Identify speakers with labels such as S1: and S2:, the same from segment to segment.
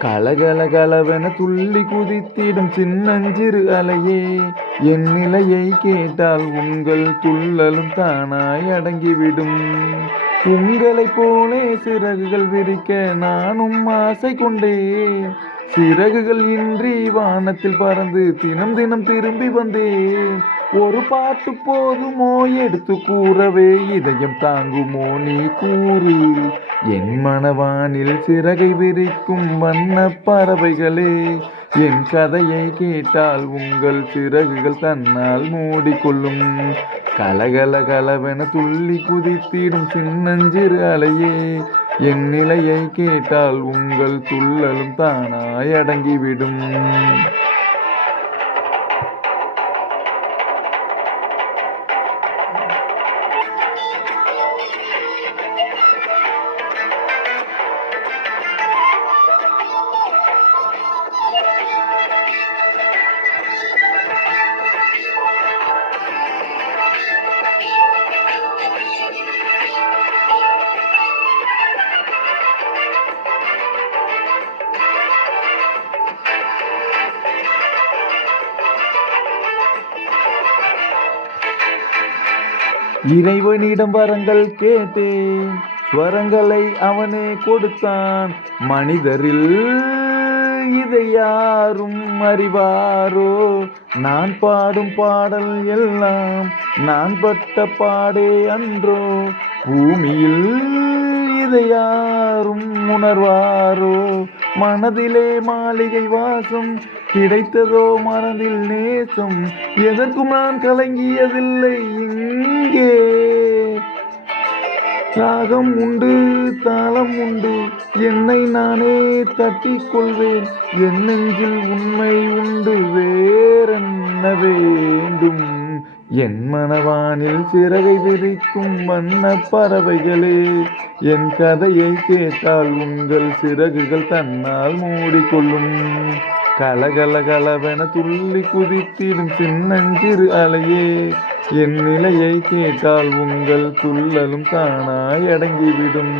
S1: கலகல கலவென துள்ளி குதித்திடும் சின்னஞ்சிறு அலையே என் நிலையை கேட்டால் உங்கள் துள்ளலும் தானாய் அடங்கிவிடும். உங்களைப் போலே சிறகுகள் விரிக்க நானும் ஆசை கொண்டேன். சிறகுகள் இன்றி வானத்தில் பறந்து தினம் தினம் திரும்பி வந்தேன். ஒரு பாட்டு போதுமோ? எடுத்து கூறவே இதயம் தாங்குமோ? நீ கூறு. என் மனவானில் சிறகை விரிக்கும் வண்ண பறவைகளே என் கதையை கேட்டால் உங்கள் சிறகுகள் தன்னால் மூடிக்கொள்ளும். கலகல கலவென துள்ளி குதித்திடும் சின்னஞ்சிறு அலையே என் நிலையை கேட்டால் உங்கள் துள்ளலும் தானாய் அடங்கிவிடும். இறைவனிடம் வரங்கள் கேட்டேன். ஸ்வரங்களை அவனே கொடுத்தான். மனிதரில் இதை யாரும் அறிவாரோ? நான் பாடும் பாடல் எல்லாம் நான் பட்ட பாடே அன்றோ? பூமியில் இதை யாரும் உணர்வாரோ? மனதிலே மாளிகை வாசம் கிடைத்ததோ மனதில் நேசம். எதற்கும் நான் கலங்கியதில்லை இங்கே. ராகம் உண்டு தாளம் உண்டு என்னை நானே தட்டிக் கொள்வேன் என் நெஞ்சில் உண்மை உண்டு வேறென்ன வேண்டும்? என் மனவானில் சிறகை விரிக்கும் வண்ண பறவைகளே என் கதையை கேட்டால் உங்கள் சிறகுகள் தன்னால் மூடிக்கொள்ளும். கலகலகலவென துள்ளி குதித்திடும் சின்னஞ்சிறு அலையே என் நிலையை கேட்டால் உங்கள் துள்ளலும் தானாய் அடங்கிவிடும்.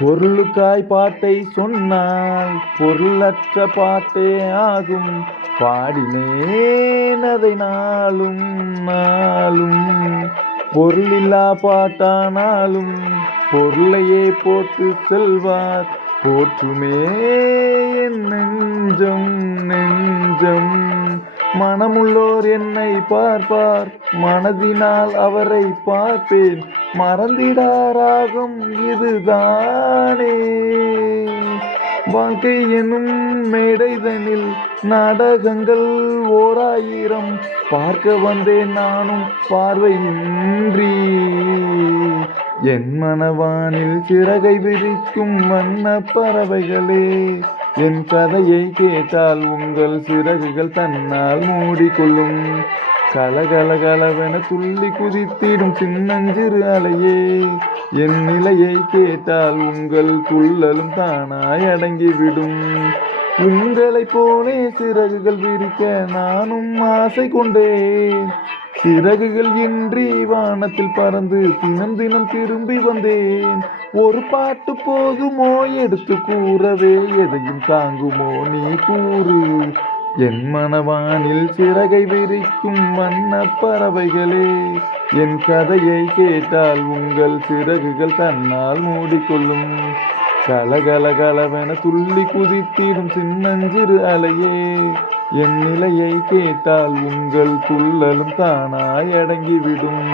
S1: பொருளுக்காய் பாட்டை சொன்னால் பொருளற்ற பாட்டே ஆகும். பாடினேன் அதை நாளும் நாளும். பொருளில்லா பாட்டானாலும் பொருளையே போட்டு செல்வார். போற்றுமே நெஞ்சம் நெஞ்சம். மனமுள்ளோர் என்னை பார்ப்பார். மனதினால் அவரை பார்ப்பேன். மறந்திடாராகும் இதுதானே. வாழ்க்கை எனும் மேடைதனில் நாடகங்கள் ஓராயிரம். பார்க்க வந்தேன் நானும் பார்வையின்றி. என் மனவானில் சிறகை விரிக்கும் வண்ண பறவைகளே என் கதையை கேட்டால் உங்கள் சிறகுகள் தன்னால் மூடிக்கொள்ளும். கலகலகலவென துள்ளி குதித்திடும் சின்னஞ்சிறு அலையே என் நிலையை கேட்டால் உங்கள் துள்ளலும் தானாய் அடங்கிவிடும். உங்களை போலே சிறகுகள் விரிக்க நானும் ஆசை கொண்டேன். சிறகுகள் இன்றி வானத்தில் பறந்து தினம் தினம் திரும்பி வந்தேன். ஒரு பாட்டு போதுமோ எடுத்து கூறவே எதையும் தாங்குமோ நீ கூறு. என் மனவானில் சிறகை விரிக்கும் வண்ண பறவைகளே என் கதையை கேட்டால் உங்கள் சிறகுகள் தன்னால் மூடிக்கொள்ளும். கலகலகலவென துள்ளி குதித்திடும் சின்னஞ்சிறு அலையே என் நிலையை கேட்டால் உங்கள் துள்ளலும் தானாய் அடங்கிவிடும்.